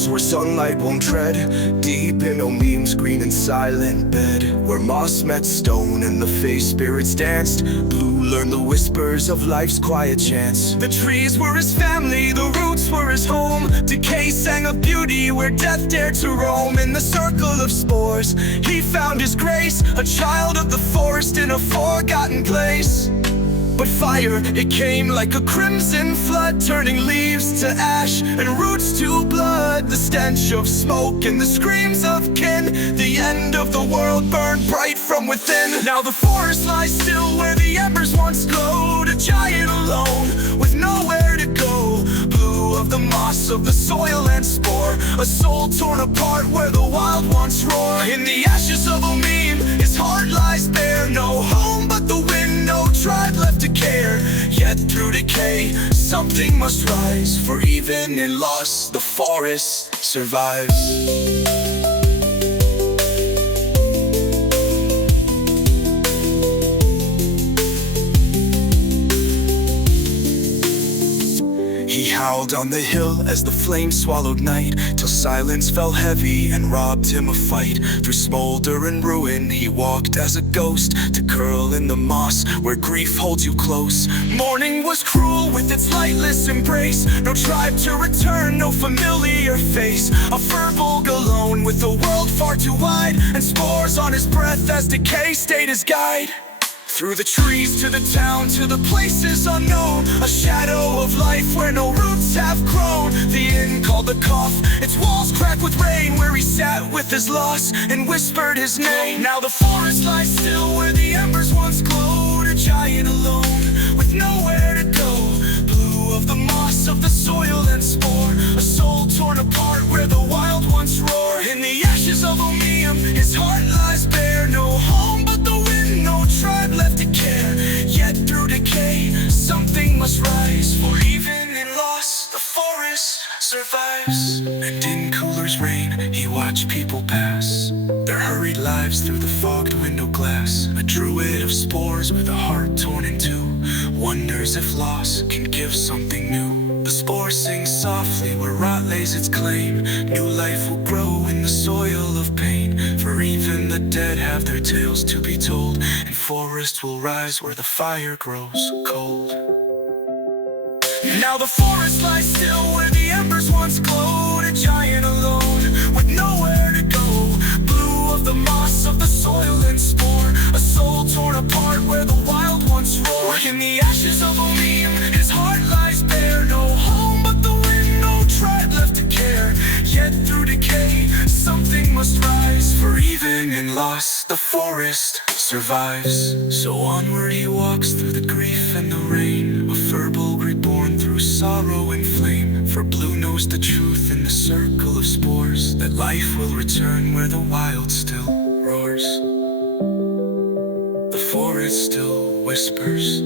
shadows where sunlight won't tread. Deep in Omeam's green and silent bed, where moss met stone and the face spirits danced, Blue learned the whispers of life's quiet chants. The trees were his family, the roots were his home. Decay sang of beauty where death dared to roam. In the circle of spores, he found his grace, a child of the forest in a forgotten place. But fire, it came like a crimson flood, turning leaves to ash and roots to blood. The stench of smoke and the screams of kin, the end of the world burned bright from within. Now the forest lies still where the embers once glowed, a giant alone with nowhere to go. Blue of the moss of the soil and spore, a soul torn apart where the wild once roar. In the ashes of Omeam, his heart lies bare, no home but the wind, no tribe left to care. Yet through decay, something must rise, for even in loss, the forest survives. He howled on the hill as the flames swallowed night, till silence fell heavy and robbed him of fight. Through smolder and ruin he walked as a ghost, to curl in the moss where grief holds you close. Morning was cruel with its lightless embrace, no tribe to return, no familiar face. A furbolg alone with the world far too wide, and spores on his breath as decay stayed his guide. Through the trees to the town, to the places unknown, a shadow of life where no roots have grown. The inn called the Cough, its walls cracked with rain, where he sat with his loss and whispered his name. Now the forest lies still where the embers once glowed, a giant alone with nowhere to go. Blue of the moss of the soil and spore, a soul torn apart where the wild once roar. In the ashes of Omeam, his heart lies bare, no home but the wind, no tribe left to care. Yet through decay, something must rise, for even in loss, the forest survives. And in cooler's rain, he watched people pass, their hurried lives through the fogged window glass. A druid of spores with a heart torn in two, wonders if loss can give something new. The spore sings softly where rot lays its claim, new life will grow in the soil of pain. For even the dead have their tales to be told, and forests will rise where the fire grows cold. Now the forest lies still where the embers once glowed, a giant alone with nowhere to go. Blue of the moss of the soil and spore, a soul torn apart where the wild once roared. In the ashes of Omeam, his heart lies bare, no home but the wind, no tribe left to care. Yet through decay, something must rise, for even in loss, the forest survives. So onward he walks through the grief and the rain, a furbolg reborn through sorrow and flame. For Blue knows the truth in the circle of spores, that life will return where the wild still roars. The forest still whispers.